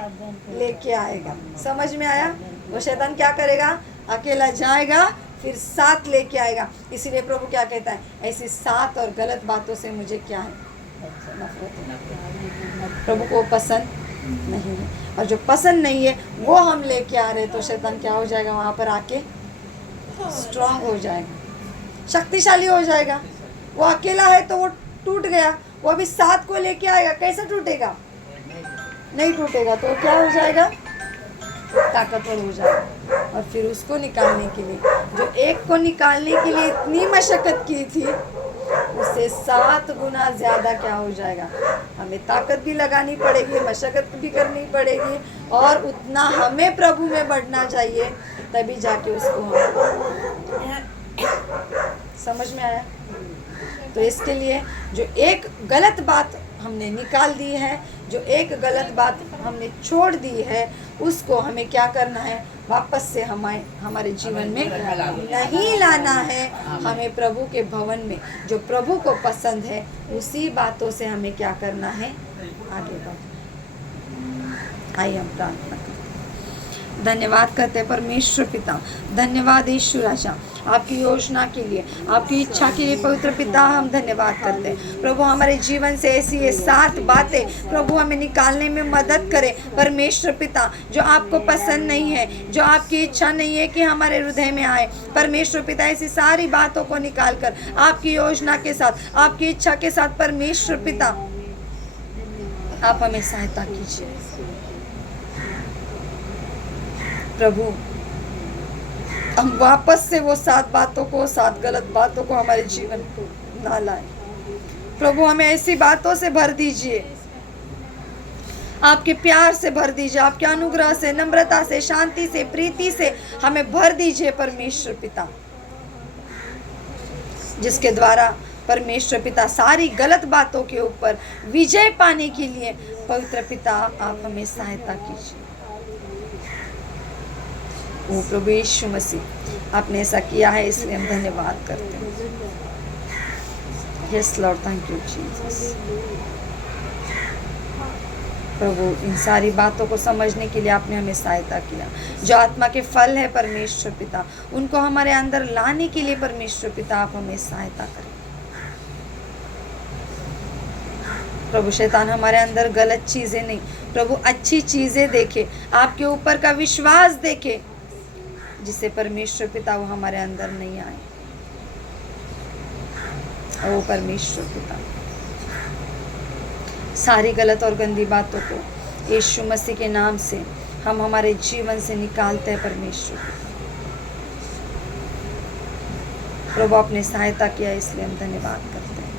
लेके आएगा। समझ में आया? वो शैतान क्या करेगा, अकेला जाएगा, फिर 7 लेके आएगा। इसीलिए प्रभु क्या कहता है, ऐसी 7 और गलत बातों से मुझे क्या है, नफरत है। प्रभु को पसंद नहीं है, और जो पसंद नहीं है वो हम लेके आ रहे, तो शैतान क्या हो जाएगा, वहाँ पर आके स्ट्रांग हो जाएगा, शक्तिशाली हो जाएगा। वो अकेला है तो वो टूट गया, वो अभी 7 को लेके आएगा, कैसे टूटेगा, नहीं टूटेगा, तो क्या हो जाएगा, ताकतवर हो जाएगा। और फिर उसको निकालने के लिए, जो एक को निकालने के लिए इतनी मशक्कत की थी, उससे 7 गुना ज़्यादा क्या हो जाएगा, हमें ताकत भी लगानी पड़ेगी, मशक्कत भी करनी पड़ेगी, और उतना हमें प्रभु में बढ़ना चाहिए, तभी जाके उसको हम समझ में आया। तो इसके लिए जो एक गलत बात हमने निकाल दी है, जो एक गलत बात हमने छोड़ दी है, उसको हमें क्या करना है, वापस से हमारे जीवन में नहीं लाना है। हमें प्रभु के भवन में जो प्रभु को पसंद है, उसी बातों से हमें क्या करना है, आगे बढ़ना। आइए हम प्रार्थना करें। धन्यवाद करते हैं परमेश्वर पिता, धन्यवाद ईश्वर राजा आपकी योजना के लिए, आपकी इच्छा के लिए। पवित्र पिता हम धन्यवाद करते हैं प्रभु, हमारे जीवन से ऐसी ये 7 बातें प्रभु हमें निकालने में मदद करें परमेश्वर पिता, जो आपको पसंद नहीं है, जो आपकी इच्छा नहीं है कि हमारे हृदय में आए। परमेश्वर पिता ऐसी सारी बातों को निकाल कर आपकी योजना के साथ, आपकी इच्छा के साथ परमेश्वर पिता आप हमें सहायता कीजिए प्रभु। हम वापस से वो 7 बातों को, 7 गलत बातों को हमारे जीवन को ना लाएं प्रभु। हमें ऐसी बातों से भर दीजिए, आपके प्यार से भर दीजिए, आपके अनुग्रह से, नम्रता से, शांति से, प्रीति से हमें भर दीजिए परमेश्वर पिता, जिसके द्वारा परमेश्वर पिता सारी गलत बातों के ऊपर विजय पाने के लिए पवित्र पिता आप हमें सहायता कीजिए। ओ प्रभु यीशु मसीह, आपने ऐसा किया है इसलिए हम धन्यवाद करते हैं। Yes Lord, thank you Jesus. प्रभु इन सारी बातों को समझने के लिए आपने हमें सहायता किया। जो आत्मा के फल है परमेश्वर पिता, उनको हमारे अंदर लाने के लिए परमेश्वर पिता आप हमें सहायता करें। प्रभु शैतान हमारे अंदर गलत चीजें नहीं, प्रभु अच्छी चीजें देखे, आपके ऊपर का विश्वास देखे, जिससे परमेश्वर पिता वो हमारे अंदर नहीं आए। ओ परमेश्वर पिता, सारी गलत और गंदी बातों को यीशु मसीह के नाम से हम हमारे जीवन से निकालते हैं परमेश्वर पिता। प्रभु आपने सहायता किया इसलिए हम धन्यवाद करते हैं।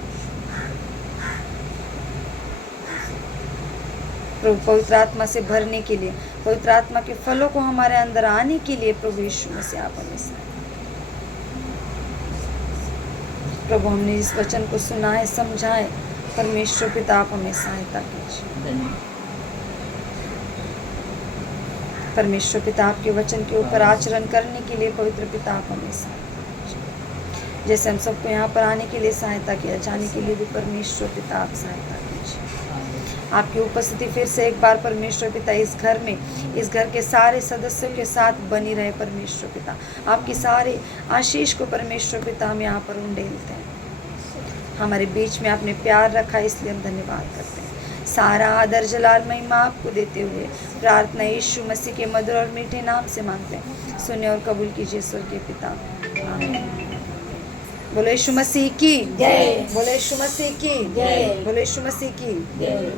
प्रभु पवित्र आत्मा से भरने के लिए, पवित्र आत्मा के फलों को हमारे अंदर आने के लिए प्रभु यीशु मसीह आप हमें सहायता। प्रभु हमने इस वचन को सुना है, समझा है, परमेश्वर पिता आप हमें सहायता कीजिए। परमेश्वर पिता आपके वचन के ऊपर आचरण करने के लिए पवित्र पिता आप हमें सहायता कीजिए। जैसे हम सबको यहाँ पर आने के लिए सहायता किया, जाने के लिए भी परमेश्वर पिता आप सहायता कीजिए। आपकी उपस्थिति फिर से एक बार परमेश्वर पिता इस घर में, इस घर के सारे सदस्यों के साथ बनी रहे परमेश्वर पिता। आपकी सारे आशीष को परमेश्वर पिता हम यहाँ पर उंडेलते हैं। हमारे बीच में आपने प्यार रखा, इसलिए हम धन्यवाद करते हैं। सारा आदर जलाल महिमा आपको देते हुए प्रार्थना यीशु मसीह के मधुर और मीठे नाम से मांगते हैं। सुने और कबूल कीजिए स्वर्गीय पिता, आमीन। बोलो यीशु मसीह की जय, बोलो यीशु मसीह की जय, बोलो यीशु मसीह की जय।